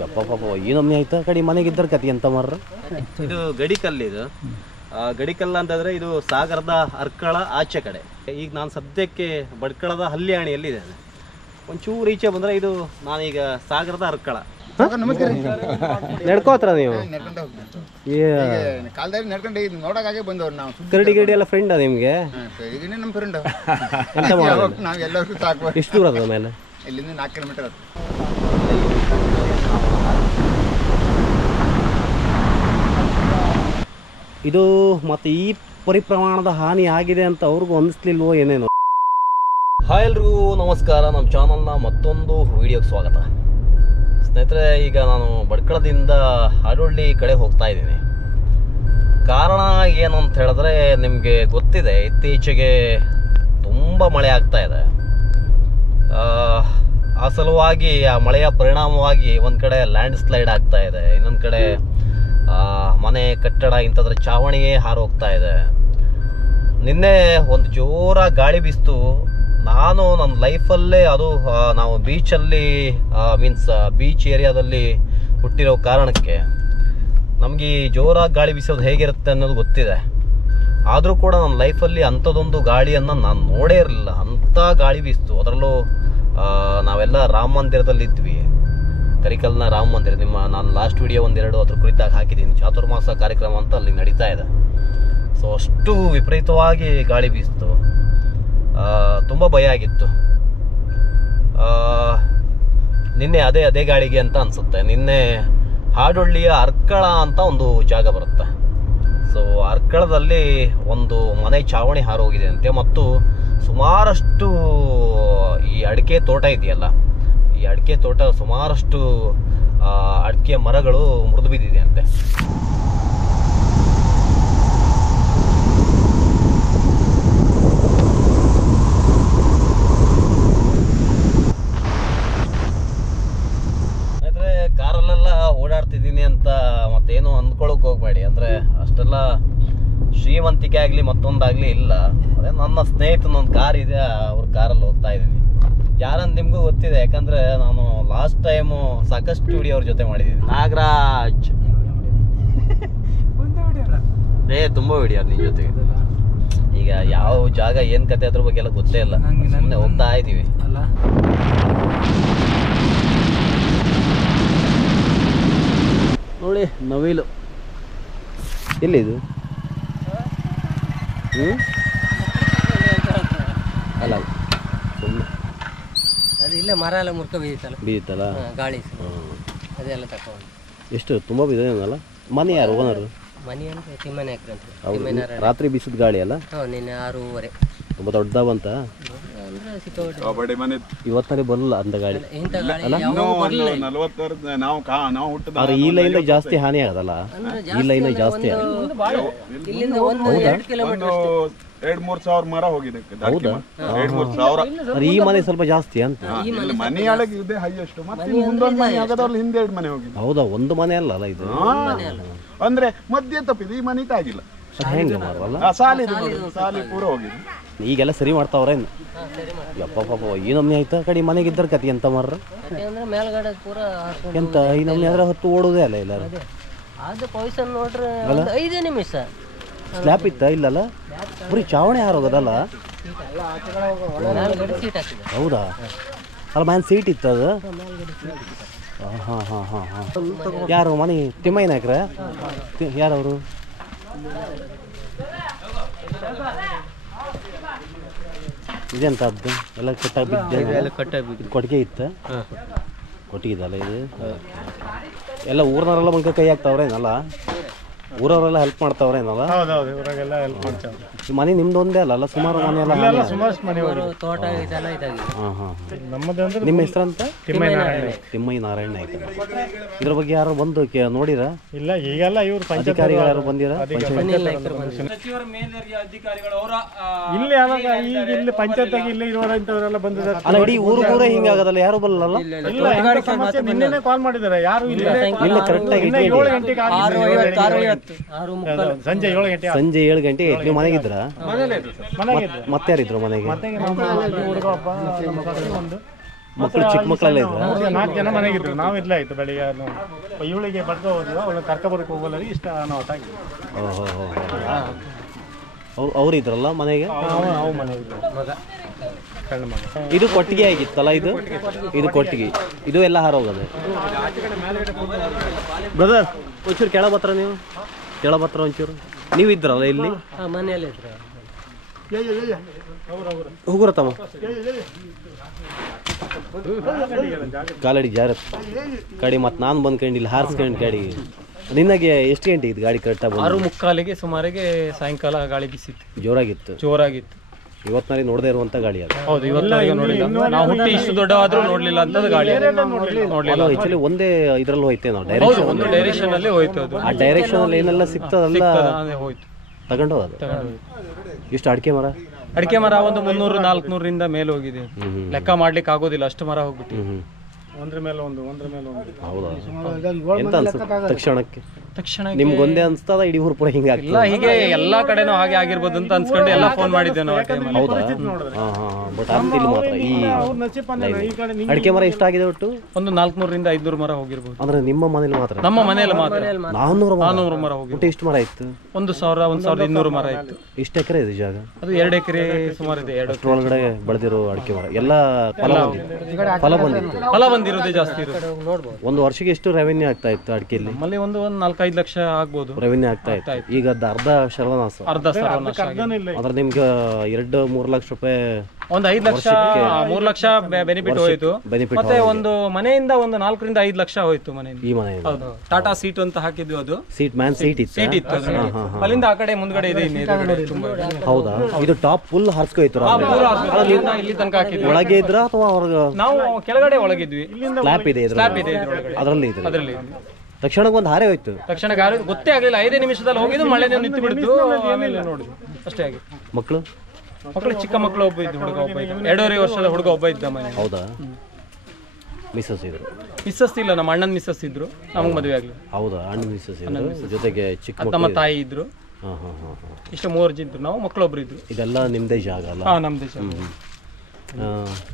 ಯಪ್ಪ ಪಾಪ ಏನೊಮ್ಮೆ ಆಯ್ತಾ ಕಡೆ ಮನೆಗಿದ್ದರ ಕತಿ ಅಂತ ಮಾರ್ರ. ಇದು ಗಡಿಕಲ್ಲು. ಇದು ಗಡಿಕಲ್ಲು ಅಂತಂದರೆ ಇದು ಸಾಗರದ ಅರ್ಕಳ ಆಚೆ ಕಡೆ. ಈಗ ನಾನು ಸದ್ಯಕ್ಕೆ ಬಡ್ಕಳದ ಹಲ್ಲಿಯಾಣಿಯಲ್ಲಿ ಇದ್ದೇನೆ. ಒಂಚೂರು ಈಚೆ ಬಂದರೆ ಇದು ನಾನೀಗ ಸಾಗರದ ಅರ್ಕಳ. ನಡ್ಕೋತ್ರ ನೀವು ಕಾಲದಲ್ಲಿ ನಡ್ಕೊಂಡು ನೋಡೋಕ್ಕಾಗೆ ಬಂದವ್ರು ನಾವು. ಕರಡಿ ಗಿಡಿ ಎಲ್ಲ ಫ್ರೆಂಡ್ ನಿಮಗೆ? ನಮ್ಮ ಫ್ರೆಂಡ್. ಎಂತ ಮಾಡೋದು ನಾವು ಎಲ್ಲರಿಗೂ ಸಾಕು. ಎಷ್ಟು ದೂರ ಅದ ಮೇಲೆ? ಇಲ್ಲಿಂದ 4 ಕಿಲೋಮೀಟರ್. ಇದು ಮತ್ತೆ ಈ ಪರಿಪ್ರಮಾಣದ ಹಾನಿ ಆಗಿದೆ ಅಂತ ಅವ್ರಿಗೂ ಅನಿಸ್ಲಿಲ್ವೋ ಏನೇನೋ. ಹಾಯ್ ಎಲ್ರಿಗೂ ನಮಸ್ಕಾರ. ನಮ್ಮ ಚಾನಲ್ನ ಮತ್ತೊಂದು ವಿಡಿಯೋಗೆ ಸ್ವಾಗತ. ಸ್ನೇಹಿತರೆ, ಈಗ ನಾನು ಬಡ್ಕಳದಿಂದ ಹಾಡೊಳ್ಳಿ ಕಡೆ ಹೋಗ್ತಾ ಇದ್ದೀನಿ. ಕಾರಣ ಏನು ಅಂತ ಹೇಳಿದ್ರೆ ನಿಮಗೆ ಗೊತ್ತಿದೆ, ಇತ್ತೀಚೆಗೆ ತುಂಬ ಮಳೆ ಆಗ್ತಾ ಇದೆ. ಆ ಸಲುವಾಗಿ ಆ ಮಳೆಯ ಪರಿಣಾಮವಾಗಿ ಒಂದು ಕಡೆ ಲ್ಯಾಂಡ್ ಸ್ಲೈಡ್ ಆಗ್ತಾ ಇದೆ, ಇನ್ನೊಂದು ಕಡೆ ಮನೆ ಕಟ್ಟಡ ಇಂಥದ್ರ ಚಾವಣಿಯೇ ಹಾರೋಗ್ತಾ ಇದೆ. ನಿನ್ನೆ ಒಂದು ಜೋರ ಗಾಳಿ ಬೀಸ್ತು. ನಾನು ನನ್ನ ಲೈಫಲ್ಲೇ ಅದು ನಾವು ಬೀಚಲ್ಲಿ ಮೀನ್ಸ್ ಬೀಚ್ ಏರಿಯಾದಲ್ಲಿ ಹುಟ್ಟಿರೋ ಕಾರಣಕ್ಕೆ ನಮಗೆ ಈ ಜೋರಾಗಿ ಗಾಳಿ ಬೀಸೋದು ಹೇಗಿರುತ್ತೆ ಅನ್ನೋದು ಗೊತ್ತಿದೆ. ಆದರೂ ಕೂಡ ನನ್ನ ಲೈಫಲ್ಲಿ ಅಂಥದ್ದೊಂದು ಗಾಳಿಯನ್ನು ನಾನು ನೋಡೇ ಇರಲಿಲ್ಲ. ಅಂಥ ಗಾಳಿ ಬೀಸ್ತು. ಅದರಲ್ಲೂ ನಾವೆಲ್ಲ ರಾಮ ಮಂದಿರದಲ್ಲಿದ್ವಿ, ಕರಿಕಲ್ನ ರಾಮ ಮಂದಿರ. ನಾನು ಲಾಸ್ಟ್ ವಿಡಿಯೋ ಒಂದೆರಡು ಅದ್ರ ಕುರಿತಾಗಿ ಹಾಕಿದ್ದೀನಿ. ಚಾತುರ್ಮಾಸ ಕಾರ್ಯಕ್ರಮ ಅಂತ ಅಲ್ಲಿ ನಡೀತಾ ಇದೆ. ಸೊ ಅಷ್ಟು ವಿಪರೀತವಾಗಿ ಗಾಳಿ ಬೀಸ್ತು. ತುಂಬ ಭಯ ಆಗಿತ್ತು. ನಿನ್ನೆ ಅದೇ ಗಾಳಿಗೆ ಅಂತ ಅನಿಸುತ್ತೆ. ನಿನ್ನೆ ಹಾಡೊಳ್ಳಿಯ ಅರ್ಕಳ ಅಂತ ಒಂದು ಜಾಗ ಬರುತ್ತೆ. ಸೊ ಅರ್ಕಳದಲ್ಲಿ ಒಂದು ಮನೆ ಚಾವಣಿ ಹಾರೋಗಿದೆ ಅಂತೆ. ಮತ್ತು ಸುಮಾರಷ್ಟು ಈ ಅಡಿಕೆ ತೋಟ ಇದೆಯಲ್ಲ, ಈ ಅಡಿಕೆ ತೋಟ ಸುಮಾರಷ್ಟು ಅಡಿಕೆ ಮರಗಳು ಮುರಿದು ಬಿದ್ದಿದೆ ಅಂತೆ. ಅಂದರೆ ಕಾರಲ್ಲೆಲ್ಲ ಓಡಾಡ್ತಿದ್ದೀನಿ ಅಂತ ಮತ್ತೇನು ಅಂದ್ಕೊಳಕ್ ಹೋಗ್ಬೇಡಿ. ಅಂದರೆ ಅಷ್ಟೆಲ್ಲ ಶ್ರೀಮಂತಿಕೆ ಆಗಲಿ ಮತ್ತೊಂದಾಗಲಿ ಇಲ್ಲ. ಅದೇ ನನ್ನ ಸ್ನೇಹಿತನೊಂದು ಕಾರ್ ಇದೆ, ಅವ್ರ ಕಾರಲ್ಲಿ ಹೋಗ್ತಾ ಇದ್ದೀನಿ. ಯಾರಂತ ನಿಮಗೂ ಗೊತ್ತಿದೆ, ಯಾಕಂದರೆ ನಾನು ಲಾಸ್ಟ್ ಟೈಮು ಸಾಕಷ್ಟು ವಿಡಿಯೋ ಅವ್ರ ಜೊತೆ ಮಾಡಿದ್ದೀನಿ. ನಾಗರಾಜ್ ತುಂಬ ವಿಡಿಯೋ ನಿನ್ನ ಜೊತೆಗೆ. ಈಗ ಯಾವ ಜಾಗ ಏನು ಕತೆ ಅದ್ರ ಬಗ್ಗೆ ಎಲ್ಲ ಗೊತ್ತೇ ಇಲ್ಲ, ಸುಮ್ಮನೆ ಹೋಗ್ತಾ ಇದ್ದೀವಿ. ನೋಡಿ ನವಿಲು ಎಲ್ಲಿದು? ಅಲ್ಲ ಸುಮ್ಮನೆ ಅದು ಇಲ್ಲೇ ಮರ ಎಲ್ಲ ಮುರ್ಕ ಬೀದಿತ್ತಲ್ಲ ಗಾಳಿ, ಅದೆಲ್ಲ ತಗೊಂಡು. ಎಷ್ಟು ತುಂಬ ಬಿದ್ದಲ್ಲ? ಮನೆ ಯಾರು ಓನರು? ಮನೆ ಅಂದ್ರೆ ತಿಮ್ಮನೆ ಹಾಕ್ರಿ ಅಂತ. ಹೌದು, ರಾತ್ರಿ ಬೀಸಿದ ಗಾಳಿ ಅಲ್ಲ? ನಿನ್ನೆ 6:30. ತುಂಬ ದೊಡ್ಡ ಬಂತ ಇವತ್ತಲ್ಲಿ ಬರಲ್ಲ ಅಂತ ಗಾಳಿ. ಆದ್ರೆ ಈ ಲೈನ್ ಜಾಸ್ತಿ ಹಾನಿ ಆಗದಲ್ಲ, ಈ ಲೈನ್ ಜಾಸ್ತಿ. ಇಲ್ಲಿಂದ 1-2 ಕಿಲೋಮೀಟರ್ 2-3 ಸಾವಿರ ಮರ ಹೋಗಿದೆ. ಹೌದಾ? 2-3 ಸಾವಿರ. ಈ ಮನೆ ಸ್ವಲ್ಪ ಜಾಸ್ತಿ ಅಂತ. ಮನೆಯೊಳಗೆ ಇದೆ ಹೈಯೆಸ್ಟ್. ಮುಂದೊಂದು ಮನೆ ಆಗದವ್ರಲ್ಲಿ ಹಿಂದೆ 2 ಮನೆ ಹೋಗಿದೆ. ಹೌದಾ? ಒಂದು ಮನೆ ಅಲ್ಲ ಇದು. ಅಂದ್ರೆ ಮಧ್ಯ ತಪ್ಪಿದೆ, ಈ ಮನೆ ಆಗಿಲ್ಲ. ಹೆಂಗೆ ಮಾಡಲ್ಲ? ಸಾಲಿ ಪೂರ ಹೋಗಿದೆ. ಈಗೆಲ್ಲ ಸರಿ ಮಾಡ್ತಾವ್ರೆ. ಯಪ್ಪ ಪಾಪ ಏನೊಮ್ಮೆ ಆಯ್ತಾ ಕಡೆ ಮನೆಗಿದ್ದರ ಕತಿ ಅಂತ ಮಾರ್ರ. ಮೇಲ್ಗಡೆ ಪೂರ ಎಂತ ಇನ್ನೊಮ್ಮೆ ಆದ್ರೆ ಹೊತ್ತು ಓಡೋದೇ ಅಲ್ಲ ಎಲ್ಲಾರು. ಅದು ಪೊಸಿಷನ್ ನೋಡ್ರೆ 5 ನಿಮಿಷ. ಸ್ಲ್ಯಾಪ್ ಇತ್ತ ಇಲ್ಲಲ್ಲ, ಬರೀ ಚಾವಣಿ ಹಾರೋಗೋದಲ್ಲ. ಹೌದಾ? ಅಲ್ಲ ಮ್ಯಾನ್ ಸೀಟ್ ಇತ್ತು ಅದು. ಹಾಂ. ಯಾರು ಮನೆ? ತಿಮ್ಮಯ್ಯ ನಾಯ್ಕರ? ಯಾರವರು? ಇದೆಂತ ಅದ್ದು ಎಲ್ಲ ಕಟ್ಟಾಗಿ ಕೊಟ್ಟಿಗೆ ಇತ್ತ? ಕೊಟ್ಟಿಗೆ ಇದಲ್ಲ ಇದು. ಎಲ್ಲ ಊರಿನವರೆಲ್ಲ ಮುಂದೆ ಕೈ ಹಾಕ್ತಾವ್ರೇನಲ್ಲ? ಊರವರೆಲ್ಲ ಹೆಲ್ಪ್ ಮಾಡ್ತಾವ್ರೇನಲ್ಲ? ಮನೆ ನಿಮ್ದು ಒಂದೇ ಅಲ್ಲ, ಸುಮಾರು ಮನೆ ಎಲ್ಲ? ತೋಟ ಇದೆಲ್ಲ ಇದಾಗಿದೆ. ನಿಮ್ಮ ಹೆಸರಂತ? ತಿಮ್ಮಯ್ಯ ನಾರಾಯಣ ನಾಯ್ಕ. ಇದ್ರ ಬಗ್ಗೆ ಯಾರು ಬಂದು ನೋಡಿರ? ಇಲ್ಲ, ಈಗೆಲ್ಲ ಇವ್ರು ಅಧಿಕಾರಿಗಳು ಯಾರು ಬಂದಿರ? ಇಲ್ಲಿ ಪಂಚಾಯತ್ ಇಲ್ಲಿ ಇರುವಂತವರೆಲ್ಲ ಬಂದಿದ್ದಾರೆ. ಅಲ್ಲ, ಇಡೀ ಊರೇ ಹಿಂಗಾಗದಲ್ಲ, ಯಾರು ಬರಲ್ಲ? ನಿನ್ನೆ ಕಾಲ್ ಮಾಡಿದ್ದಾರೆ, ಯಾರು ಇಲ್ಲ. ಕರೆಕ್ಟಾಗಿ 7 ಗಂಟೆಗೆ ಸಂಜೆ 7 ಗಂಟೆ. ಸಂಜೆ 7 ಗಂಟೆಗೆ ನೀವು ಮನೆಗಿದ್ರ? ಮತ್ತೆ ಯಾರಿದ್ರು ಮನೆಗೆ? ಮಕ್ಕಳು ಚಿಕ್ಕ ಮಕ್ಕಳೆಲ್ಲ ಇದ್ರ? 4 ಜನ ಮನೆಗಿದ್ರು. ನಾವು ಇಲ್ಲೇ ಆಯ್ತು ಬೆಳಿಗ್ಗೆ ಇವಳಿಗೆ ಬಡ್ಕೊ ಹೋದ್ವಿ, ಅವಳು ಕರ್ಕೊಬರಕ್ಕೆ ಹೋಗಲ್ಲ ಇಷ್ಟ ಅನಾಹುತ ಆಗಿದೆ. ಅವ್ರು ಇದ್ರಲ್ಲ ಮನೆಗೆ? ಅವು ಮನೆ ಮಗ ಕಳ್ಳ ಮಗ. ಇದು ಕೊಟ್ಟಿಗೆ ಆಗಿತ್ತಲ್ಲ? ಇದು ಕೊಟ್ಟಿಗೆ, ಇದು ಎಲ್ಲ ಹಾರೋಗದೆ. ಬ್ರದರ್ ಒಂಚೂರು ಕೆಳಬತ್ರ, ನೀವು ಕೆಳಬತ್ರ ಒಂಚೂರು. ನೀವು ಇದ್ರಲ್ಲ ಇಲ್ಲಿ? ಮನೆಯಲ್ಲೇ ಇದ್ರು. ಹೋಗುರ ತಮ್ಮ ಕಾಲಡಿ ಜಾರತ್ ಗಾಡಿ. ಮತ್ತು ನಾನು ಬಂದ್ಕೊಂಡು ಇಲ್ಲಿ ಹಾರಿಸ್ಕೊಂಡು ಗಾಡಿ. ನಿನ್ನಗೆ ಎಷ್ಟು ಗಂಟೆ ಇತ್ತು ಗಾಡಿ ಕರೆಕ್ಟಾಗಿ? 6:45ಗೆ ಸುಮಾರಿಗೆ ಸಾಯಂಕಾಲ ಗಾಳಿ ಬಿಸಿತ್ತು, ಜೋರಾಗಿತ್ತು. ಇವತ್ತಿನಲ್ಲಿ ನೋಡದೇ ಇರುವಂತ ಗಾಡಿ ಅದು. ಹೌದು, ಇವತ್ತು ನೋಡಿಲ್ಲ ನಾವು. ಹುಟ್ಟಿ ಇಷ್ಟು ದೊಡ್ಡವಾದ್ರೂ ನೋಡ್ಲಿಲ್ಲ ಅಂತದ್ದು ಗಾಡಿ. ನೋಡ್ಲಿಲ್ಲ. ಆಕ್ಚುಲಿ ಒಂದೇ ಇದ್ರಲ್ಲಿ ಹೋಯ್ತೆ ನಾವು. ಹೌದು, ಒಂದು ಡೈರೆಕ್ಷನ್ ಅಲ್ಲಿ ಹೋಯ್ತು ಅದು. ಆ ಡೈರೆಕ್ಷನ್ ಅಲ್ಲಿ ಏನೆಲ್ಲ ಸಿಗ್ತದಲ್ಲ ಹೋಯ್ತು, ತಗೊಂಡು ಅದು. ಇಷ್ಟು ಅಡಿಕೆ ಮರ ಒಂದು 300-400ರಿಂದ ಮೇಲೆ ಹೋಗಿದೆ. ಲೆಕ್ಕ ಮಾಡ್ಲಿಕ್ಕೆ ಆಗೋದಿಲ್ಲ, ಅಷ್ಟು ಮರ ಹೋಗ್ಬಿಟ್ಟು. ಒಂದ್ರ ಮೇಲೆ ಒಂದು. ಹೌದಾ? ಎಂತ ಅನ್ಸುತ್ತೆ ತಕ್ಷಣ ನಿಮ್ಗೊಂದೇ ಅನ್ಸ್ತದ? ಇಡೀ ಊರು ಪೂರ ಹಿಂಗ ಇಲ್ಲ, ಹೀಗೆ ಎಲ್ಲಾ ಕಡೆನೂ ಹಾಗೆ ಆಗಿರ್ಬೋದು ಅಂತ ಅನ್ಸ್ಕೊಂಡು ಎಲ್ಲ ಫೋನ್ ಮಾಡಿದ್ದೆ ನಾವು. ಹೌದಾ? ಬಟ್ ಇಲ್ಲಿ ಮಾತ್ರ ಈ ಅಡಿಕೆ ಮರ ಎಷ್ಟಾಗಿದೆ ಒಟ್ಟು? ಒಂದು 400-500 ಮರ ಹೋಗಿರ್ಬೋದು. ಅಂದ್ರೆ ನಿಮ್ಮ ಮನೇಲಿ ಮಾತ್ರ? ನಮ್ಮ ಮನೆಯಲ್ಲಿ ಮಾತ್ರ 400 ಮರ ಹೋಗಿ. ಎಷ್ಟು ಮರ ಇತ್ತು? 1,200 ಮರ ಇತ್ತು. ಎಷ್ಟು ಎಕರೆ ಇದೆ ಜಾಗ? ಅದು 2 ಎಕರೆ ಸುಮಾರು ಇದೆ. ಅಷ್ಟರೊಳಗಡೆ ಬೆಳೆದಿರೋ ಅಡಿಕೆ ಮರ ಎಲ್ಲ ಫಲ ಬಂದಿರೋದೇ ಜಾಸ್ತಿ ಇರುತ್ತೆ. ಒಂದು ವರ್ಷಕ್ಕೆ ಎಷ್ಟು ರೆವೆನ್ಯೂ ಆಗ್ತಾ ಇತ್ತು ಅಡಿಕೆಯಲ್ಲಿ? ನಮ್ಮಲ್ಲಿ ಒಂದು 4-5 ಲಕ್ಷ ಆಗ್ಬೋದು ರೆವೆನ್ಯೂ ಆಗ್ತಾ ಇತ್ತು. ಈಗ ಅರ್ಧ ಸರ್ವನಾಶ. ಅದ್ರ ನಿಮ್ಗೆ 2-3 ಲಕ್ಷ ರೂಪಾಯಿ, ಒಂದು 5 ಲಕ್ಷ 3 ಲಕ್ಷ ಬೆನಿಫಿಟ್ ಹೋಯ್ತು. ಮತ್ತೆ ಒಂದು ಮನೆಯಿಂದ ಒಂದು 4-5 ಲಕ್ಷ ಹೋಯ್ತು ಮನೆಯಿಂದ. ಈ ಮನೆ ಹೌದು, ಟಾಟಾ ಸೀಟ್ ಅಂತ ಹಾಕಿದ್ವಿ. ಅದು ಸೀಟ್ ಇತ್ತು. ಅಲ್ಲಿಂದ ಆ ಕಡೆ ಮುಂದ್ಗಡೆ ಇದೆ. ಹೌದಾ? ಇದು ಟಾಪ್ ಫುಲ್ ಹಾರ್ಸ್ಕೋಯ್ತು. ಇಲ್ಲಿ ತನಕ ಹಾಕಿದ್ವಿ. ಒಳಗೆ ಇದ್ರ ಅಥವಾ ನಾವು ಕೆಳಗಡೆ ಒಳಗಿದ್ವಿ. ಸ್ಲ್ಯಾಪ್ ಇದೆ ಅದರಲ್ಲಿ. ತಕ್ಷಣಕ್ಕೆ ಒಂದು ಹಾರೆ ಹೋಯ್ತು. ತಕ್ಷಣ ಗೊತ್ತೇ ಆಗ್ಲಿಲ್ಲ. 5 ನಿಮಿಷದಲ್ಲಿ ಹೋಗಿದ್ದು, ಮಳೆ ನಿಂತು ಬಿಡ್ತು. ಆಮೇಲೆ ನೋಡಿದ್ವಿ ಅಷ್ಟೇ ಆಗಿ. ಮಕ್ಕಳು ಚಿಕ್ಕ ಮಕ್ಕಳು ಒಬ್ಬ ಇದ್ದು, ಹುಡುಗ ಒಬ್ಬ ಇದ್ದ, 2.5 ವರ್ಷದ ಹುಡುಗ ಒಬ್ಬ ಇದ್ದ ಮನೆ. ಹೌದಾ? ಮಿಸ್ಸಸ್ ಇಲ್ಲ, ನಮ್ಮ ಅಣ್ಣನ ಮಿಸ್ಸಸ್ ಇದ್ರು, ನಮಗೆ ಮದುವೆ ಆಗ್ಲಿ. ಹೌದಾ? ಅಣ್ಣ ಮಿಸ್ಸಸ್ ಜೊತೆಗೆ ಚಿಕ್ಕ ನಮ್ಮ ತಾಯಿ ಇದ್ರು. ಇಷ್ಟು 3 ಇದ್ರು. ನಾವು ಮಕ್ಕಳೊಬ್ರು ಇದ್ರು. ಇದೆಲ್ಲ ನಿಮ್ದೇ ಜಾಗ ಅಲ್ಲ? ನಮ್ದೇ ಜಾಗ.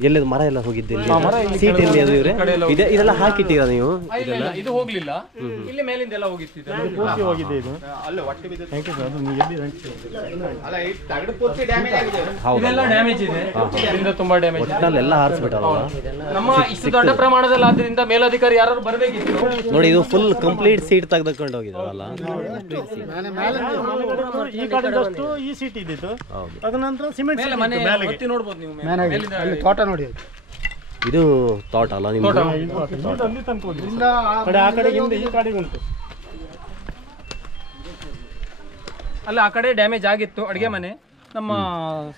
ಎಲ್ಲಿದು ಮರ ಎಲ್ಲ ಹೋಗಿದ್ದಿಲ್ಲ? ಸೀಟ್ ಎಲ್ಲಿ ಅದು? ಇದೆಲ್ಲ ಹಾಕಿಟ್ಟಿರ ನೀವು? ಇದು ಹೋಗ್ಲಿಲ್ಲ, ಇಲ್ಲಿ ಮೇಲಿಂದ ಎಲ್ಲ ಹೋಗಿತ್ತು. ಹೋಗಿದೆ ಇದು. ಇದೆಲ್ಲ ಡ್ಯಾಮೇಜ್ ಇದೆ, ತುಂಬಾ ಡ್ಯಾಮೇಜ್. ಎಲ್ಲ ಹಾರಿಸ್ಬಿಟ್ಟಲ್ಲ ನಮ್ಮ ಇಷ್ಟು ದೊಡ್ಡ ಪ್ರಮಾಣದಲ್ಲಿ. ಆದ್ರಿಂದ ಮೇಲಧಿಕಾರಿ ಯಾರು ಬರಬೇಕಿತ್ತು. ನೋಡಿ, ಇದು ಫುಲ್ ಕಂಪ್ಲೀಟ್ ಸೀಟ್ ತೆಗೆದುಕೊಂಡು ಹೋಗಿದಾರಲ್ಲ. ಈ ಕಡೆದಷ್ಟು ಈ ಸೀಟ್ ಇದ್ದಿತ್ತು. ಅದ ನಂತರ ಸಿಮೆಂಟ್ ನೋಡ್ಬೋದು ನೀವು. ತೋಟ ನೋಡಿ, ಇದು ತೋಟ ಅಲ್ಲ ನಿಮ್ದು? ಆ ಕಡೆಗಿಂದ ಈ ಕಡೆಗೆ ಉಂಟು. ಅಲ್ಲ, ಆ ಕಡೆ ಡ್ಯಾಮೇಜ್ ಆಗಿತ್ತು ಅಡಿಗೆ ಮನೆ. ನಮ್ಮ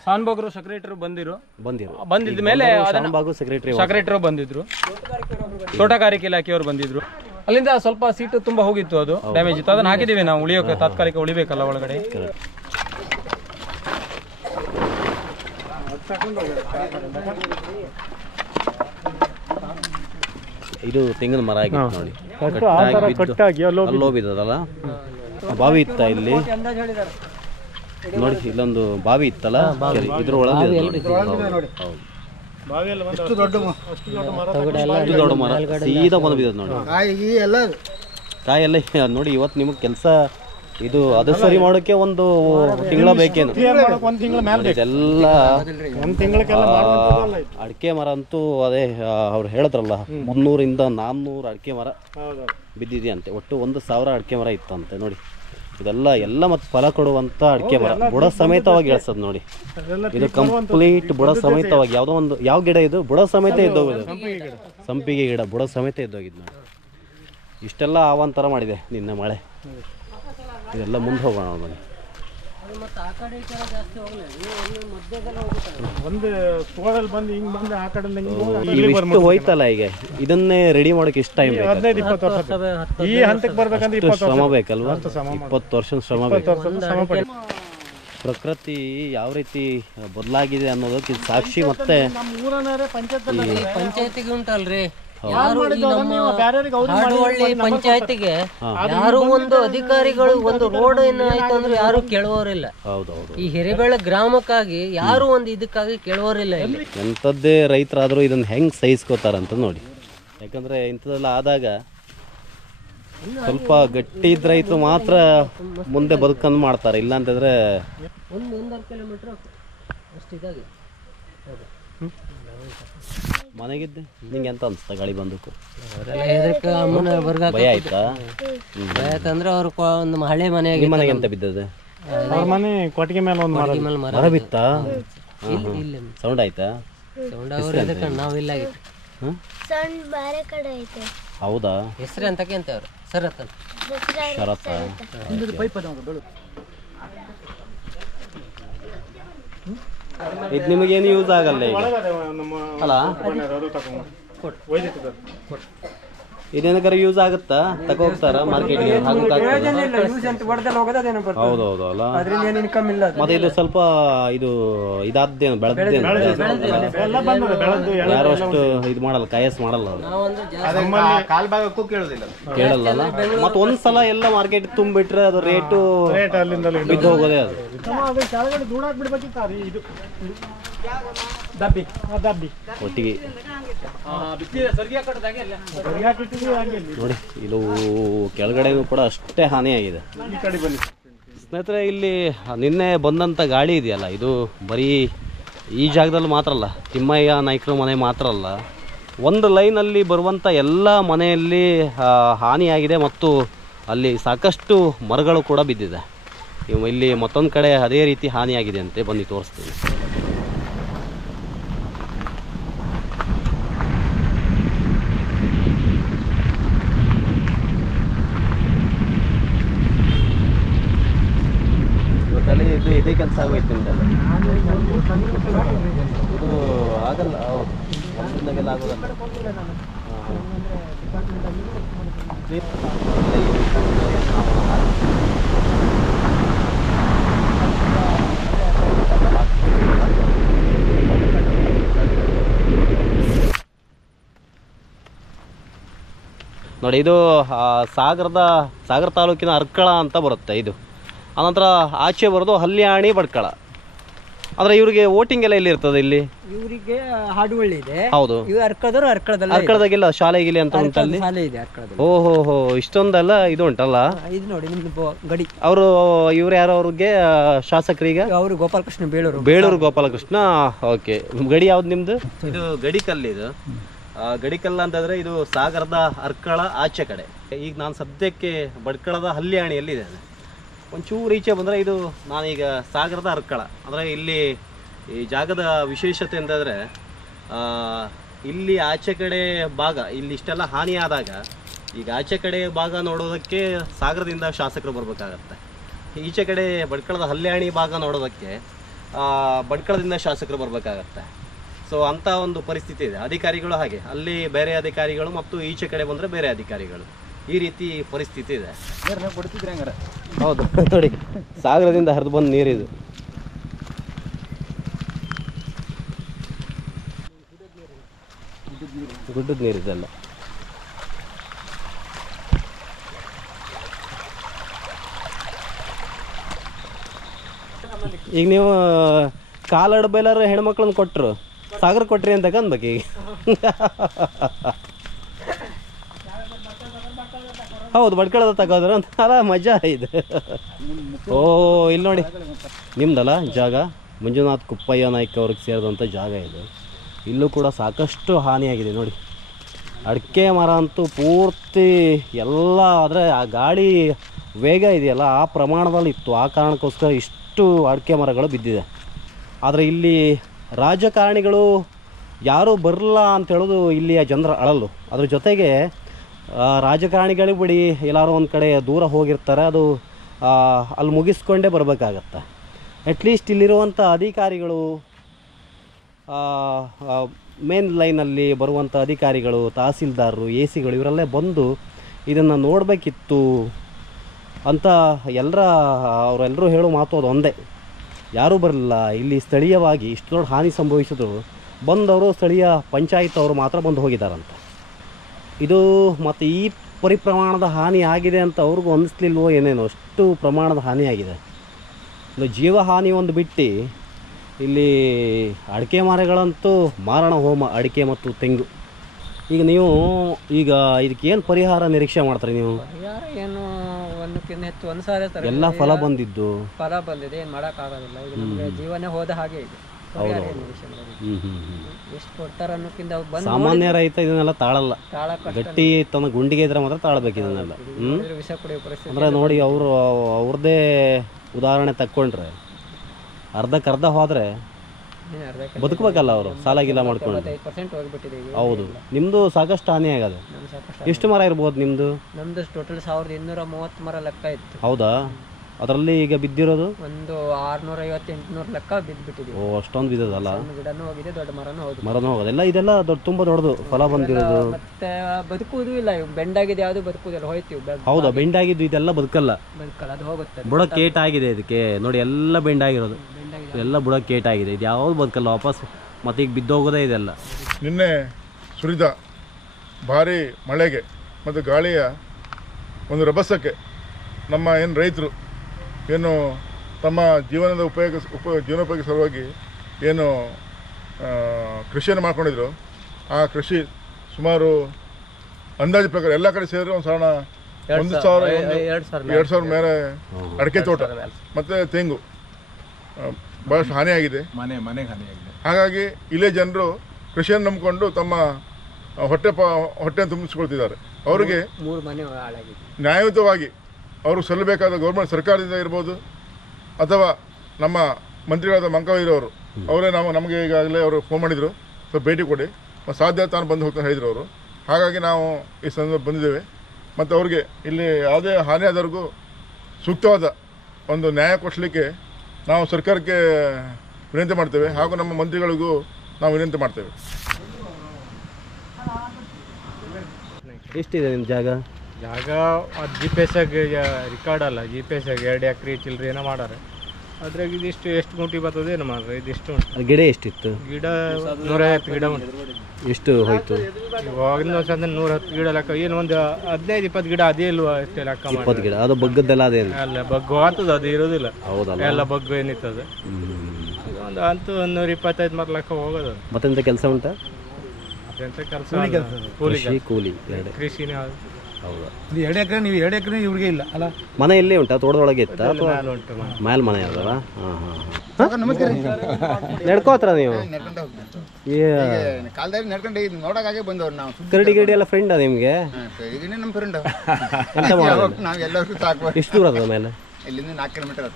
ಶಾನ್ಭೋಗ್ರು ಸೆಕ್ರೆಟರಿ ಬಂದಿದ್ದ ಮೇಲೆ ಸೆಕ್ರೆಟರಿ ಬಂದಿದ್ರು, ತೋಟಗಾರಿಕೆ ಇಲಾಖೆಯವರು ಬಂದಿದ್ರು. ಅಲ್ಲಿಂದ ಸ್ವಲ್ಪ ಸೀಟು ತುಂಬಾ ಹೋಗಿತ್ತು, ಅದು ಡ್ಯಾಮೇಜ್ ಇತ್ತು. ಅದನ್ನ ಹಾಕಿದೀವಿ ನಾವು, ಉಳಿಯೋಕೆ ತಾತ್ಕಾಲಿಕ ಉಳಿಬೇಕಲ್ಲ ಒಳಗಡೆ. ಇದು ತೆಂಗಿನ ಮರ ಆಗಿತ್ತು ನೋಡಿ, ಅಲ್ಲೋಬಿದ್ದಲ್ಲ. ಬಾವಿ ಇತ್ತ ಇಲ್ಲಿ ನೋಡಿ, ಇಲ್ಲೊಂದು ಬಾವಿ ಇತ್ತಲ್ಲ, ಇದ್ರ ಒಳಗೆ ದೊಡ್ಡ ಮರ ಸೀದಾ ಬಂದು ಬಿದ್ದದ ನೋಡಿ. ಕಾಯೆಲ್ಲ ನೋಡಿ. ಇವತ್ತು ನಿಮಗೆ ಕೆಲಸ ಇದು ಅದು ಸರಿ ಮಾಡೋಕೆ ಒಂದು ತಿಂಗಳ ಬೇಕೇನು? ಇದೆಲ್ಲ ಅಡಿಕೆ ಮರ ಅಂತೂ ಅದೇ ಅವ್ರು ಹೇಳಿದ್ರಲ್ಲ, 300-400 ಅಡಿಕೆ ಮರ ಬಿದ್ದಿದೆಯಂತೆ. ಒಟ್ಟು 1,000 ಅಡಿಕೆ ಮರ ಇತ್ತಂತೆ. ನೋಡಿ, ಇದೆಲ್ಲ ಮತ್ತೆ ಫಲ ಕೊಡುವಂತ ಅಡಿಕೆ ಮರ, ಬುಡ ಸಮೇತವಾಗಿ ಇಳಿಸೋದು ನೋಡಿ. ಇದು ಕಂಪ್ಲೀಟ್ ಬುಡ ಸಮೇತವಾಗಿ. ಯಾವುದೋ ಒಂದು ಯಾವ ಗಿಡ ಇದು? ಬುಡ ಸಮೇತ ಇದ್ದೋಗಿದೆ. ಸಂಪಿಗೆ ಗಿಡ ಬುಡ ಸಮೇತ ಇದ್ದೋಗಿದ್ದು ನೋಡಿ. ಇಷ್ಟೆಲ್ಲ ಆವಂತರ ಮಾಡಿದೆ ನಿನ್ನೆ ಮಳೆ. ಇದೆಲ್ಲ ಮುಂದೆ ಹೋಗೋಣ ಬನ್ನಿ. ಇಷ್ಟು ಹೋಯ್ತಲ್ಲ, ಈಗ ಇದನ್ನೇ ರೆಡಿ ಮಾಡೋಕೆ ಎಷ್ಟು ಟೈಮ್ ಬೇಕು? 15-20 ವರ್ಷ ಈ ಹಂತಕ್ಕೆ ಬರ್ಬೇಕಂದ್ರೆ ಶ್ರಮ ಬೇಕಲ್ವಾ? 20 ವರ್ಷ ಶ್ರಮ ಬೇಕು. ಪ್ರಕೃತಿ ಯಾವ ರೀತಿ ಬದಲಾಗಿದೆ ಅನ್ನೋದಕ್ಕೆ ಸಾಕ್ಷಿ. ಮತ್ತೆ ಪಂಚಾಯತಿಗೆ ಉಂಟಲ್ರಿ, ಯಾರು ಈ ನಮ್ಮ ಹಾಡುವಳ್ಳಿ ಪಂಚಾಯತಿಗೆ ಯಾರು ಒಂದು ಅಧಿಕಾರಿಗಳು ಒಂದು ರೋಡ್ ಏನಾಯ್ತು ಅಂದ್ರೆ ಯಾರು ಕೇಳುವವರಿಲ್ಲ. ಈ ಹಿರೇಬೇಳ ಗ್ರಾಮಕ್ಕಾಗಿ ಯಾರು ಒಂದು ಇದಕ್ಕಾಗಿ ಕೇಳುವವರಿಲ್ಲ. ಎಂಥದ್ದೇ ರೈತರಾದರೂ ಇದನ್ನು ಹೆಂಗೆ ಸಹಿಸ್ಕೋತಾರಂತ ನೋಡಿ. ಯಾಕಂದರೆ ಇಂಥದ್ದೆಲ್ಲ ಆದಾಗ ಸ್ವಲ್ಪ ಗಟ್ಟಿ ಇದ್ದ ರೈತರು ಮಾತ್ರ ಮುಂದೆ ಬದುಕಂದು ಮಾಡ್ತಾರೆ. ಇಲ್ಲ ಅಂತಂದರೆ ಒಂದೂವರೆ ಕಿಲೋಮೀಟ್ರ್ ಅಷ್ಟಿದಾಗಿ ಮನೆಗಿದ್ದೆ ನಿಂಗೆ ಎಂತ ಅನ್ಸ್ತಾ ಗಾಳಿ ಬಂದಕ್ಕೂ? ಹೆದರಿಕೆ ಅಮ್ಮನ ಬರ್ಗ ಭಯ ಆಯ್ತಾ? ಯಾಕಂದ್ರೆ ಅವ್ರ ಒಂದು ಹಳೆ ಮನೆ ಮನೆಗೆ ಎಂತ ಬಿದ್ದದೆ? ಅವ್ರ ಮನೆ ಕೊಟ್ಟಿಗೆ ಮೇಲೆ ಒಂದು ಮರ ಬಿತ್ತಾ? ಇಲ್ಲ ಸೌಂಡ್ ಆಯ್ತಾ? ಸೌಂಡ್ ಅವ್ರು ಎದಕ್ಕೆ ನಾವಿಲ್ಲ ಸೌಂಡ್ ಬೇರೆ ಕಡೆ ಐತೆ. ಹೌದಾ? ಹೆಸರು ಅಂತಕ್ಕೆ ಅಂತ ಅವ್ರು ಶರತ್ ಅಂತ. ಶರತ್ತ. ಇದು ನಿಮಗೇನು ಯೂಸ್ ಆಗಲ್ಲ ಈಗ ಅಲ್ಲ? ಇದೇನಕ್ಕಾರ ಯೂಸ್ ಆಗುತ್ತಾ? ತಗೋಗ್ತಾರ ಮಾರ್ಕೆಟ್ಗೆ? ಹೌದೌದು ಅಲ್ಲ. ಮತ್ತೆ ಇದು ಸ್ವಲ್ಪ ಇದು ಇದಾದ್ದೇನು ಬೆಳೆದೇನು ಯಾರು ಅಷ್ಟು ಇದು ಮಾಡಲ್ಲ, ಕಾಯಸ್ ಮಾಡಲ್ಲ, ಕೇಳಲ್ಲ. ಮತ್ತೆ ಒಂದ್ಸಲ ಎಲ್ಲ ಮಾರ್ಕೆಟ್ ತುಂಬಿಟ್ರೆ ಅದು ರೇಟು ಬಿದ್ದು ಹೋಗೋದೇ. ಅದು ಒಟ್ಟಿಗೆ ನೋಡಿ, ಇದು ಕೆಳಗಡೆನೂ ಕೂಡ ಅಷ್ಟೇ ಹಾನಿಯಾಗಿದೆ ಸ್ನೇಹಿತರೆ. ಇಲ್ಲಿ ನಿನ್ನೆ ಬಂದಂಥ ಗಾಳಿ ಇದೆಯಲ್ಲ, ಇದು ಬರೀ ಈ ಜಾಗದಲ್ಲಿ ಮಾತ್ರ ಅಲ್ಲ, ತಿಮ್ಮಯ್ಯ ನಾಯ್ಕರ ಮನೆ ಮಾತ್ರ ಅಲ್ಲ, ಒಂದು ಲೈನಲ್ಲಿ ಬರುವಂಥ ಎಲ್ಲ ಮನೆಯಲ್ಲಿ ಹಾನಿಯಾಗಿದೆ ಮತ್ತು ಅಲ್ಲಿ ಸಾಕಷ್ಟು ಮರಗಳು ಕೂಡ ಬಿದ್ದಿದೆ. ಇಲ್ಲಿ ಮತ್ತೊಂದು ಕಡೆ ಅದೇ ರೀತಿ ಹಾನಿಯಾಗಿದೆ ಅಂತೆ, ಬನ್ನಿ ತೋರಿಸ್ತೀನಿ. ಇದೇ ಕೆಲಸ ಆಗೋಯ್ತು ನಿಮ್ದೆಲ್ಲ. ಇದು ಆಗಲ್ಲ, ಒಂದಿಂದಾಗೆಲ್ಲ ಆಗೋದಲ್ಲ. ನೋಡಿ, ಇದು ಸಾಗರ ತಾಲೂಕಿನ ಅರ್ಕಳ ಅಂತ ಬರುತ್ತೆ ಇದು. ಆನಂತರ ಆಚೆ ಬರೋದು ಹಲ್ಯಾಣಿ ಭಟ್ಕಳ. ಅಂದ್ರೆ ಇವರಿಗೆ ವೋಟಿಂಗ್ ಎಲ್ಲ ಎಲ್ಲಿರ್ತದೆ? ಇಲ್ಲಿ ಇವರಿಗೆ ಹಾಡುವಳ್ಳಿ ಇದೆ. ಹೌದು, ಅರ್ಕಳದಾಗೆಲ್ಲ ಶಾಲೆ ಗಿಲೆ ಅಂತ ಉಂಟಲ್ಲಿ. ಓಹೋ, ಇಷ್ಟೊಂದೆಲ್ಲ ಇದು ಉಂಟಲ್ಲ. ಇದು ನೋಡಿ ನಿಮ್ದು ಗಡಿ. ಅವರು ಇವ್ರು ಯಾರು? ಅವ್ರಿಗೆ ಶಾಸಕರೀಗ ಅವರು ಗೋಪಾಲಕೃಷ್ಣ ಬೇಳೂರು ಗೋಪಾಲಕೃಷ್ಣ. ಓಕೆ, ಗಡಿ ಯಾವ್ದು ನಿಮ್ದು? ಇದು ಗಡಿಕಲ್ಲು. ಇದು ಗಡಿಕಲ್ಲ ಅಂತಂದ್ರೆ ಇದು ಸಾಗರದ ಅರ್ಕಳ ಆಚೆ ಕಡೆ. ಈಗ ನಾನು ಸದ್ಯಕ್ಕೆ ಭಟ್ಕಳದ ಹಲ್ಯಾಣಿಯಲ್ಲಿದ್ದೇನೆ. ಒಂಚೂರು ಈಚೆ ಬಂದರೆ ಇದು ನಾನೀಗ ಸಾಗರದ ಅರ್ಕಳ. ಅಂದರೆ ಇಲ್ಲಿ ಈ ಜಾಗದ ವಿಶೇಷತೆ ಅಂತಂದರೆ ಇಲ್ಲಿ ಆಚೆ ಕಡೆ ಭಾಗ, ಇಲ್ಲಿ ಇಷ್ಟೆಲ್ಲ ಹಾನಿ ಆದಾಗ ಈಗ ಆಚೆ ಕಡೆ ಭಾಗ ನೋಡೋದಕ್ಕೆ ಸಾಗರದಿಂದ ಶಾಸಕರು ಬರಬೇಕಾಗತ್ತೆ. ಈಚೆ ಕಡೆ ಭಟ್ಕಳದ ಹಲ್ಯಾಣಿ ಭಾಗ ನೋಡೋದಕ್ಕೆ ಭಟ್ಕಳದಿಂದ ಶಾಸಕರು ಬರಬೇಕಾಗತ್ತೆ. ಸೊ ಅಂಥ ಒಂದು ಪರಿಸ್ಥಿತಿ ಇದೆ. ಅಧಿಕಾರಿಗಳು ಹಾಗೆ, ಅಲ್ಲಿ ಬೇರೆ ಅಧಿಕಾರಿಗಳು ಮತ್ತು ಈಚೆ ಕಡೆ ಬಂದರೆ ಬೇರೆ ಅಧಿಕಾರಿಗಳು, ಈ ರೀತಿ ಪರಿಸ್ಥಿತಿ ಇದೆ. ಹೌದು ನೋಡಿ, ಸಾಗರದಿಂದ ಹರಿದು ಬಂದ ನೀರಿದು. ಗುಡ್ಡದ ನೀರಿದೆಲ್ಲ. ಈಗ ನೀವು ಕಾಲಡ್ ಬೈಲರ್ ಹೆಣ್ಮಕ್ಳನ್ನ ಕೊಟ್ಟರು, ಸಾಗರ ಕೊಟ್ರಿ ಅಂತ ಅನ್ಬೇಕು ಈಗ. ಹೌದು, ಭಟ್ಕಳದ ತಗೋದ್ರ ಅಂತ ಅಲ್ಲ, ಮಜಾ ಇದೆ. ಓ, ಇಲ್ಲಿ ನೋಡಿ, ನಿಮ್ದಲ್ಲ ಜಾಗ, ಮಂಜುನಾಥ್ ಕುಪ್ಪಯ್ಯ ನಾಯ್ಕ ಅವ್ರಿಗೆ ಸೇರಿದಂಥ ಜಾಗ ಇದು. ಇಲ್ಲೂ ಕೂಡ ಸಾಕಷ್ಟು ಹಾನಿಯಾಗಿದೆ ನೋಡಿ. ಅಡಿಕೆ ಮರ ಅಂತೂ ಪೂರ್ತಿ ಎಲ್ಲ, ಆದರೆ ಆ ಗಾಳಿ ವೇಗ ಇದೆಯಲ್ಲ ಆ ಪ್ರಮಾಣದಲ್ಲಿ ಇತ್ತು. ಆ ಕಾರಣಕ್ಕೋಸ್ಕರ ಇಷ್ಟು ಅಡಿಕೆ ಮರಗಳು ಬಿದ್ದಿದೆ. ಆದರೆ ಇಲ್ಲಿ ರಾಜಕಾರಣಿಗಳು ಯಾರೂ ಬರಲ್ಲ ಅಂತ ಹೇಳೋದು ಇಲ್ಲಿಯ ಜನರ ಅಳಲು. ಅದ್ರ ಜೊತೆಗೆ ರಾಜಕಾರಣಿಗಳಿಗೆ ಬಿಡಿ, ಎಲ್ಲರೂ ಒಂದು ಕಡೆ ದೂರ ಹೋಗಿರ್ತಾರೆ, ಅದು ಅಲ್ಲಿ ಮುಗಿಸ್ಕೊಂಡೇ ಬರಬೇಕಾಗತ್ತೆ. ಅಟ್ಲೀಸ್ಟ್ ಇಲ್ಲಿರುವಂಥ ಅಧಿಕಾರಿಗಳು, ಮೇನ್ ಲೈನಲ್ಲಿ ಬರುವಂಥ ಅಧಿಕಾರಿಗಳು, ತಹಸೀಲ್ದಾರರು, ಎ ಸಿಗಳು ಇವರೆಲ್ಲೇ ಬಂದು ಇದನ್ನು ನೋಡಬೇಕಿತ್ತು ಅಂತ ಅವರೆಲ್ಲರೂ ಹೇಳೋ ಮಾತು ಅದು ಒಂದೇ. ಯಾರೂ ಬರಲಿಲ್ಲ. ಇಲ್ಲಿ ಸ್ಥಳೀಯವಾಗಿ ಇಷ್ಟು ದೊಡ್ಡ ಹಾನಿ ಸಂಭವಿಸಿದ್ರು ಬಂದವರು ಸ್ಥಳೀಯ ಪಂಚಾಯತ್ ಅವರು ಮಾತ್ರ ಬಂದು ಹೋಗಿದ್ದಾರಂತ. ಇದು ಮತ್ತು ಈ ಪರಿಪ್ರಮಾಣದ ಹಾನಿ ಆಗಿದೆ ಅಂತ ಅವ್ರಿಗೂ ಅನ್ನಿಸ್ಲಿಲ್ವೋ ಏನೇನೋ, ಅಷ್ಟು ಪ್ರಮಾಣದ ಹಾನಿ ಆಗಿದೆ. ಇನ್ನು ಜೀವ ಹಾನಿ ಒಂದು ಬಿಟ್ಟು ಇಲ್ಲಿ ಅಡಿಕೆ ಮರಗಳಂತೂ ಮಾರಣ ಹೋಮ, ಅಡಿಕೆ ಮತ್ತು ತೆಂಗು. ಈಗ ನೀವು ಇದಕ್ಕೆ ಏನು ಪರಿಹಾರ ನಿರೀಕ್ಷೆ ಮಾಡ್ತಾರೆ ನೀವು? ಏನು ಒಂದಕ್ಕಿಂತ ಹೆಚ್ಚು ಒಂದು ಸಾರಿ ಎಲ್ಲ ಫಲ ಬಂದಿದ್ದು ಬಂದಿದೆ, ಏನು ಮಾಡೋಕ್ಕಾಗೋದಿಲ್ಲ. ಈಗ ನಮಗೆ ಜೀವನ ಹೋದ ಹಾಗೆ ಇದೆ. ಎಷ್ಟು ಕೊಡ್ತಾರ ಅನ್ನೋಕ್ಕಿಂತ ಸಾಮಾನ್ಯ ರೈತ ಇದನ್ನೆಲ್ಲ ತಾಳಲ್ಲ, ಗಟ್ಟಿ ತನ್ನ ಗುಂಡಿಗೆ ಇದ್ರೆ ಮಾತ್ರ ತಾಳ್ಬೇಕು ಇದನ್ನೆಲ್ಲ. ವಿಷ ಕುಡಿಯೋ ಪರಿಸ್ಥಿತಿ ಅಂದರೆ ನೋಡಿ, ಅವ್ರದ್ದೇ ಉದಾಹರಣೆ ತಕ್ಕೊಂಡ್ರೆ ಅರ್ಧಕ್ಕರ್ಧ ಹೋದರೆ ಬದುಕಬೇಕಲ್ಲ ಅವರು, ಸಾಲ ಗಿಲ್ಲ ಮಾಡ್ಕೊಂಡು. ಹೌದು, ನಿಮ್ಮದು ಸಾಕಷ್ಟು ಹಾನಿ ಆಗದೆ. ಎಷ್ಟು ಮರ ಇರ್ಬೋದು ನಿಮ್ಮದು? ನಮ್ದು ಟೋಟಲ್ 1230 ಮರ ಲೆಕ್ಕ ಇತ್ತು. ಹೌದಾ? ಅದರಲ್ಲಿ ಈಗ ಬಿದ್ದಿರೋದು ಒಂದು 650-800 ಲೆಕ್ಕ ಬಿದ್ದುಬಿಟ್ಟಿದೆ. ಓ, ಅಷ್ಟೊಂದು ಬಿದ್ದದಲ್ಲ. ಗಿಡನೂ ಹೋಗಿದೆ, ದೊಡ್ಡ ಮರನೂ ಹೋಗೋದು. ಇದೆಲ್ಲ ತುಂಬ ದೊಡ್ಡದು ಫಲ ಬಂದಿರೋದು. ಮತ್ತೆ ಬದುಕುವುದೂ ಇಲ್ಲ, ಬೆಂಡಾಗಿದೆ, ಯಾವುದು ಬದುಕುವುದಿಲ್ಲ, ಹೋಯ್ತೀವಿ. ಹೌದಾ? ಬೆಂಡಾಗಿದ್ದು ಇದೆಲ್ಲ ಬದುಕಲ್ಲ, ಅದು ಹೋಗುತ್ತೆ. ಬುಡಕ್ಕೆ ಏಟ್ ಆಗಿದೆ ಇದಕ್ಕೆ ನೋಡಿ, ಎಲ್ಲ ಬೆಂಡಾಗಿರೋದು, ಎಲ್ಲ ಬುಡಕ್ಕೆ ಏಟ್ ಆಗಿದೆ. ಇದು ಯಾವುದು ಬದುಕಲ್ಲ ವಾಪಸ್, ಮತ್ತೆ ಈಗ ಬಿದ್ದೋಗೋದೇ ಇದೆಲ್ಲ. ನಿನ್ನೆ ಸುರಿದ ಭಾರಿ ಮಳೆಗೆ ಮತ್ತು ಗಾಳಿಯ ಒಂದು ರಭಸಕ್ಕೆ ನಮ್ಮ ಏನು ರೈತರು ಏನು ತಮ್ಮ ಜೀವನೋಪಯೋಗಿ ಸಲುವಾಗಿ ಏನು ಕೃಷಿಯನ್ನು ಮಾಡ್ಕೊಂಡಿದ್ರು, ಆ ಕೃಷಿ ಸುಮಾರು ಅಂದಾಜು ಪ್ರಕಾರ ಎಲ್ಲ ಕಡೆ ಸೇರಿ ಒಂದು ಸಾಧಾರಣ 2,000 ಮೇಲೆ ಅಡಿಕೆ ತೋಟ ಮತ್ತು ತೆಂಗು ಭಾಳಷ್ಟು ಹಾನಿಯಾಗಿದೆ. ಹಾಗಾಗಿ ಇಲ್ಲೇ ಜನರು ಕೃಷಿಯನ್ನು ನಂಬಿಕೊಂಡು ತಮ್ಮ ಹೊಟ್ಟೆಯನ್ನು ತುಂಬಿಸ್ಕೊಳ್ತಿದ್ದಾರೆ. ಅವರಿಗೆ ನ್ಯಾಯಯುತವಾಗಿ ಅವರು ಸಲ್ಲಬೇಕಾದ ಗೌರ್ಮೆಂಟ್ ಸರ್ಕಾರದಿಂದ ಇರ್ಬೋದು, ಅಥವಾ ನಮ್ಮ ಮಂತ್ರಿಗಳಾದ ಮಂಕವೀರವರು ಅವರೇ ನಮಗೆ ಈಗಾಗಲೇ ಅವರು ಫೋನ್ ಮಾಡಿದರು, ಸ್ವಲ್ಪ ಭೇಟಿ ಕೊಡಿ, ಸಾಧ್ಯ ತಾನು ಬಂದು ಹೋಗ್ತಾನೆ ಹೇಳಿದರು ಅವರು. ಹಾಗಾಗಿ ನಾವು ಈ ಸಂದರ್ಭ ಬಂದಿದ್ದೇವೆ. ಮತ್ತು ಅವ್ರಿಗೆ ಇಲ್ಲಿ ಯಾವುದೇ ಹಾನಿ ಆದವ್ರಿಗೂ ಸೂಕ್ತವಾದ ಒಂದು ನ್ಯಾಯ ಕೊಡಿಸಲಿಕ್ಕೆ ನಾವು ಸರ್ಕಾರಕ್ಕೆ ವಿನಂತಿ ಮಾಡ್ತೇವೆ, ಹಾಗೂ ನಮ್ಮ ಮಂತ್ರಿಗಳಿಗೂ ನಾವು ವಿನಂತಿ ಮಾಡ್ತೇವೆ. ಎಷ್ಟಿದೆ ನಿಮ್ಮ ಜಾಗ? ಅದು GPS ರಿಕಾರ್ಡ್ ಅಲ್ಲ, GPS 2 ಎಕರೆ ಚಿಲ್ಲರೆ ಏನೋ ಮಾಡಾರೆ. ಅದ್ರಾಗ ಇದಿಷ್ಟು ಎಷ್ಟು ಗುಂಟಿ ಬರ್ತದೆ ಏನು ಮಾಡ್ರೆ, ಇದಿಷ್ಟು ಗಿಡ ಎಷ್ಟಿತ್ತು? ಗಿಡ 150 ಗಿಡ ಉಂಟು. ಎಷ್ಟು ಹೋಯ್ತು? ಇವಾಗಿನ ವರ್ಷ ಅಂದ್ರೆ 110 ಗಿಡ ಲೆಕ್ಕ. ಏನು ಒಂದು 15-20 ಗಿಡ ಅದೇ ಇಲ್ವಾ ಅಷ್ಟೇ ಲೆಕ್ಕ. 20 ಗಿಡ ಅದು ಬಗ್ಗದ್ದೆಲ್ಲ ಅದೇನು? ಅಲ್ಲ, ಬಗ್ಗು ಆಗ್ತದೆ, ಅದು ಇರೋದಿಲ್ಲ. ಹೌದಲ್ಲ, ಎಲ್ಲ ಬಗ್ಗು ಏನಿರ್ತದೆ. ಒಂದು ಅಂತೂ 125 ಮರ ಲೆಕ್ಕ ಹೋಗೋದು. ಮತ್ತೆಂತ ಕೆಲಸ ಉಂಟಾ? ಎಂತ ಕೆಲಸ? ಕೂಲಿ ಕೃಷಿನೇ. ಹೌದಾ? 2 ಎಕರೆ ನೀವು 2 ಎಕರೆ ಇವ್ರಿಗೆ ಇಲ್ಲ ಅಲ್ಲ? ಮನೆ ಎಲ್ಲಿ ಉಂಟಾ? ತೋಟದೊಳಗೆ ಇತ್ತಾ ಅಥವಾ ಮೇಲ್ ಮನೆ ಅದಲ್ಲ? ನಡ್ಕೋತ್ರ ನೀವು? ಕಾಲದಲ್ಲಿ ನಡ್ಕೊಂಡು ನೋಡೋಕೆ ಬಂದವ್ರು ನಾವು. ಕರಡಿ ಗಿಡಿ ಎಲ್ಲ ಫ್ರೆಂಡಾ ನಿಮಗೆ? ನಮ್ಮ ಫ್ರೆಂಡ್. ಎಂತ ಮಾಡೋದು? ನಾವು ಎಲ್ಲರೂ ಸಾಕು. ಎಷ್ಟು ದೂರ ಅದ ಮೇಲೆ? ಇಲ್ಲಿಂದ 4 ಕಿಲೋಮೀಟರ್.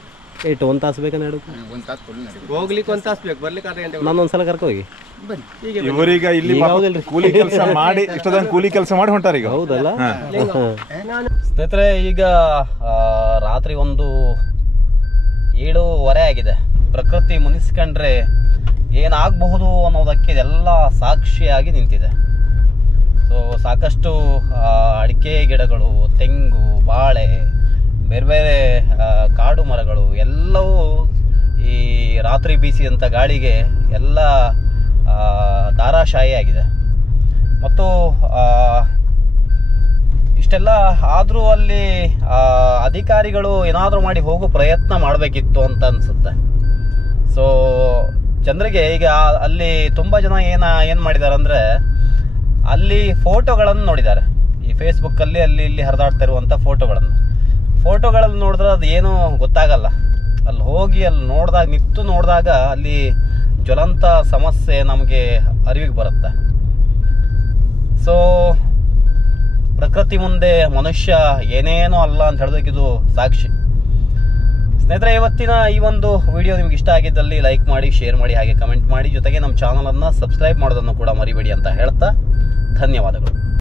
ಏಟು 1 ತಾಸು ಬೇಕಾ ನಡು? 1 ತಾಸು ಫುಲ್ ಹೋಗ್ಲಿಕ್ಕೆ 1 ತಾಸು ಬೇಕು, ಬರ್ಲಿಕ್ಕೆ ಅರ್ಧ ಗಂಟೆ. ನಾನೊಂದ್ಸಲ ಕರ್ಕೋಗಿ. ಇವರೀಗ ಇಲ್ಲಿ ಕೂಲಿ ಕೆಲಸ ಮಾಡಿ ಇಷ್ಟೊಂದು ಕೂಲಿ ಕೆಲಸ ಮಾಡಿ ಹೊಂಟಾರ ಈಗ. ಹೌದಲ್ಲ? ಸ್ನೇಹಿತರೆ, ಈಗ ರಾತ್ರಿ ಒಂದು 7:15 ಆಗಿದೆ. ಪ್ರಕೃತಿ ಮುನಿಸ್ಕೊಂಡ್ರೆ ಏನಾಗಬಹುದು ಅನ್ನೋದಕ್ಕೆ ಇದೆಲ್ಲ ಸಾಕ್ಷಿಯಾಗಿ ನಿಂತಿದೆ. ಸೊ ಸಾಕಷ್ಟು ಅಡಿಕೆ ಗಿಡಗಳು, ತೆಂಗು, ಬಾಳೆ, ಬೇರೆ ಬೇರೆ ಕಾಡು ಮರಗಳು ಎಲ್ಲವೂ ಈ ರಾತ್ರಿ ಬೀಸಿದಂಥ ಗಾಳಿಗೆ ಎಲ್ಲ ಧಾರಾಶಾಹಿ ಆಗಿದೆ. ಮತ್ತು ಇಷ್ಟೆಲ್ಲ ಆದರೂ ಅಲ್ಲಿ ಅಧಿಕಾರಿಗಳು ಏನಾದರೂ ಮಾಡಿ ಹೋಗೋ ಪ್ರಯತ್ನ ಮಾಡಬೇಕಿತ್ತು ಅಂತ ಅನಿಸುತ್ತೆ. ಸೊ ಜನರಿಗೆ ಈಗ ಅಲ್ಲಿ ತುಂಬ ಜನ ಏನು ಮಾಡಿದ್ದಾರೆ ಅಂದರೆ, ಅಲ್ಲಿ ಫೋಟೋಗಳನ್ನು ನೋಡಿದ್ದಾರೆ. ಈ ಫೇಸ್ಬುಕ್ಕಲ್ಲಿ ಅಲ್ಲಿ ಇಲ್ಲಿ ಹರಿದಾಡ್ತಾ ಇರುವಂಥ ಫೋಟೋಗಳಲ್ಲಿ ನೋಡಿದ್ರೆ ಅದು ಏನೂ ಗೊತ್ತಾಗಲ್ಲ. ಅಲ್ಲಿ ಹೋಗಿ ಅಲ್ಲಿ ನೋಡಿದಾಗ ಅಲ್ಲಿ ಜ್ವಲಂತ ಸಮಸ್ಯೆ ನಮಗೆ ಅರಿವಿಗೆ ಬರುತ್ತೆ. ಸೊ ಪ್ರಕೃತಿ ಮುಂದೆ ಮನುಷ್ಯ ಏನೇನೋ ಅಲ್ಲ ಅಂತ ಹೇಳೋದಕ್ಕೆ ಇದು ಸಾಕ್ಷಿ. ಸ್ನೇಹಿತರೆ, ಇವತ್ತಿನ ಈ ಒಂದು ವಿಡಿಯೋ ನಿಮ್ಗೆ ಇಷ್ಟ ಆಗಿದ್ದಲ್ಲಿ ಲೈಕ್ ಮಾಡಿ, ಶೇರ್ ಮಾಡಿ, ಹಾಗೆ ಕಮೆಂಟ್ ಮಾಡಿ, ಜೊತೆಗೆ ನಮ್ಮ ಚಾನಲನ್ನು ಸಬ್ಸ್ಕ್ರೈಬ್ ಮಾಡೋದನ್ನು ಕೂಡ ಮರಿಬೇಡಿ ಅಂತ ಹೇಳ್ತಾ ಧನ್ಯವಾದಗಳು.